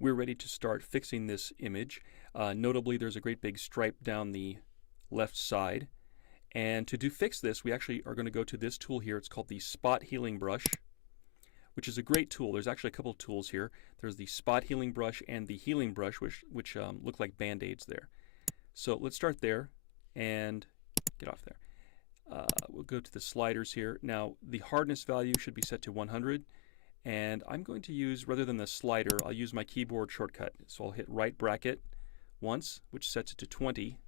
we're ready to start fixing this image. Notably, there's a great big stripe down the left side. And to fix this, we actually are going to go to this tool here. It's called the Spot Healing Brush, which is a great tool. There's actually a couple of tools here. There's the Spot Healing Brush and the Healing Brush, which look like Band-Aids there. So let's start there and get off there. We'll go to the sliders here. Now, the hardness value should be set to 100. And I'm going to use, rather than the slider, I'll use my keyboard shortcut. So I'll hit right bracket once, which sets it to 20.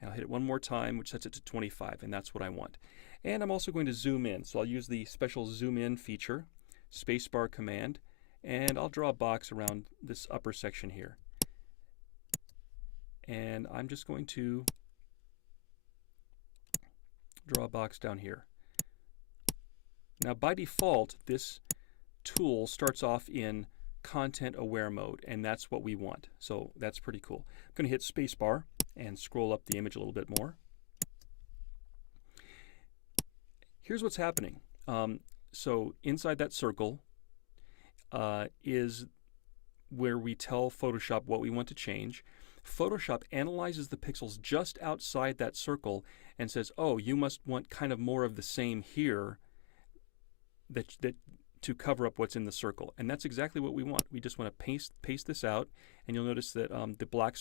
And I'll hit it one more time, which sets it to 25, and that's what I want. And I'm also going to zoom in. So I'll use the special zoom in feature, spacebar command, and I'll draw a box around this upper section here. And I'm just going to draw a box down here. Now by default, this tool starts off in content aware mode, and that's what we want. So that's pretty cool. I'm going to hit spacebar and scroll up the image a little bit more. Here's what's happening. So inside that circle is where we tell Photoshop what we want to change. Photoshop analyzes the pixels just outside that circle and says, oh, you must want kind of more of the same here that to cover up what's in the circle. And that's exactly what we want. We just want to paste this out, and you'll notice that the black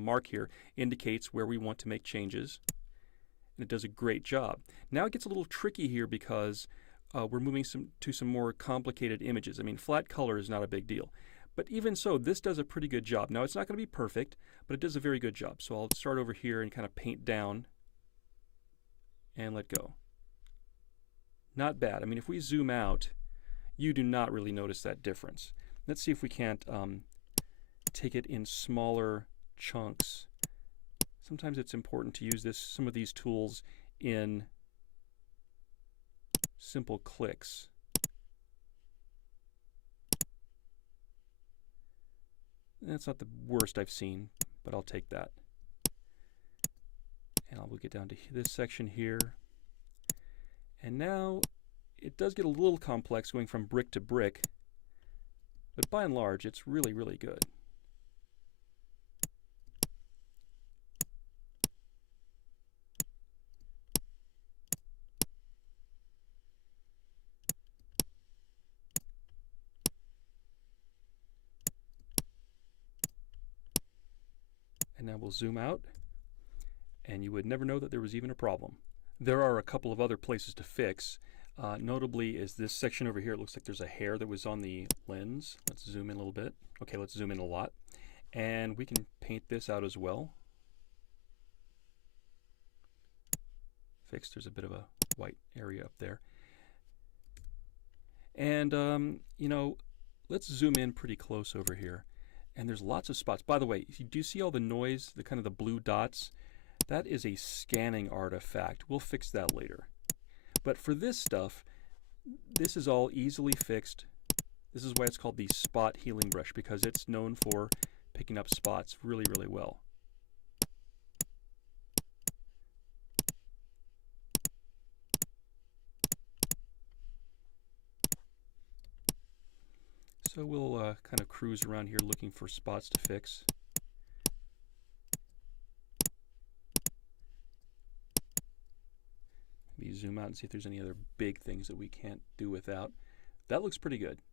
mark here indicates where we want to make changes. And it does a great job. Now it gets a little tricky here because we're moving to some more complicated images. I mean, flat color is not a big deal. But even so, this does a pretty good job. Now it's not going to be perfect, but it does a very good job. So I'll start over here and kind of paint down and let go. Not bad. I mean, if we zoom out, you do not really notice that difference. Let's see if we can't take it in smaller chunks. Sometimes it's important to use some of these tools in simple clicks. That's not the worst I've seen, but I'll take that. And I'll get down to this section here. And now it does get a little complex going from brick to brick, but by and large it's really, really good. And now we'll zoom out, and you would never know that there was even a problem. There are a couple of other places to fix. Notably is this section over here. It looks like there's a hair that was on the lens. Let's zoom in a little bit. Okay, let's zoom in a lot. And we can paint this out as well. Fixed, there's a bit of a white area up there. And, you know, let's zoom in pretty close over here. And there's lots of spots. By the way, do you see all the noise, the kind of the blue dots? That is a scanning artifact. We'll fix that later. But for this stuff, this is all easily fixed. This is why it's called the Spot Healing Brush, because it's known for picking up spots really, really well. So we'll kind of cruise around here looking for spots to fix. Maybe zoom out and see if there's any other big things that we can't do without. That looks pretty good.